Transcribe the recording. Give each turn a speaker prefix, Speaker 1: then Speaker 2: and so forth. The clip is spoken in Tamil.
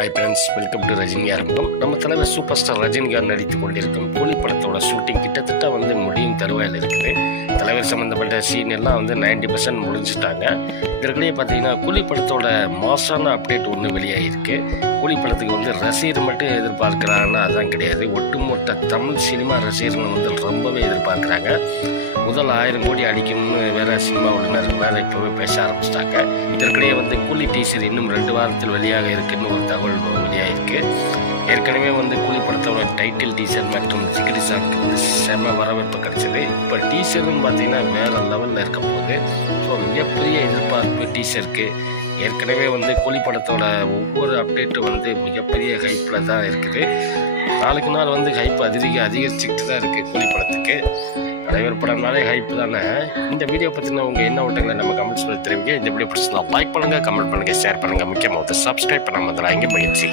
Speaker 1: Hi friends welcome to Rajini Arambam நம்ம தலைவர் சூப்பர் ஸ்டார் ரஜினிகாந்த் நடித்து கொண்டிருக்கும் கூலி படத்தோட ஷூட்டிங் கிட்டத்தட்ட வந்து முடியும் தருவாயில் இருக்குது. தலைவர் சம்மந்தப்பட்ட சீன் எல்லாம் வந்து 90% பர்சன்ட் முடிஞ்சிட்டாங்க. இதற்கிடையே பார்த்தீங்கன்னா கூலி படத்தோட மோசமான அப்டேட் ஒன்று வெளியாகிருக்கு கூலி படத்துக்கு வந்து ரசிகர் மட்டும் எதிர்பார்க்குறாங்கன்னா அதான் கிடையாது. ஒட்டுமொத்த தமிழ் சினிமா ரசிகர்கள் வந்து ரொம்பவே எதிர்பார்க்குறாங்க. முதல் ஆயிரம் கோடி அடிக்கும்னு வேற சினிமா உடனே வேற இப்போவே பேச ஆரம்பிச்சிட்டாங்க. இதற்கிடையே வந்து கூலி டீசர் இன்னும் ரெண்டு வாரத்தில் வெளியாக இருக்குன்னு ஒரு தகவல் வெளியாகிருக்கு ஏற்கனவே வந்து கூலி டைட்டில் டீசர் மற்றும் சிகிரி சாங்க்கு செம வரவேற்பு கிடைச்சது. இப்போ டீசரும் பார்த்தீங்கன்னா வேறு லெவலில் இருக்க போகுது. ஸோ மிகப்பெரிய எதிர்பார்ப்பு டீசருக்கு. ஏற்கனவே வந்து கூலி படத்தோட ஒவ்வொரு அப்டேட்டும் வந்து மிகப்பெரிய ஹைப்பில் தான் இருக்குது. நாளுக்கு நாள் வந்து ஹைப் அதிக அதிகரிச்சுக்கிட்டு தான் இருக்குது கூலி படத்துக்கு தலைவர் படம்னாலே ஹைப் தானே. இந்த வீடியோ பற்றின உங்கள் என்ன ஓட்டங்களை நம்ம கமெண்ட்ஸ் பண்ணி தெரிவிங்க. இந்த வீடியோ பிடிச்சிருந்தா லைக் பண்ணுங்கள் கமெண்ட் பண்ணுங்கள் ஷேர் பண்ணுங்கள் முக்கியமாக வந்து சப்ஸ்கிரைப் பண்ணாமல் இருந்தால் பயிற்சி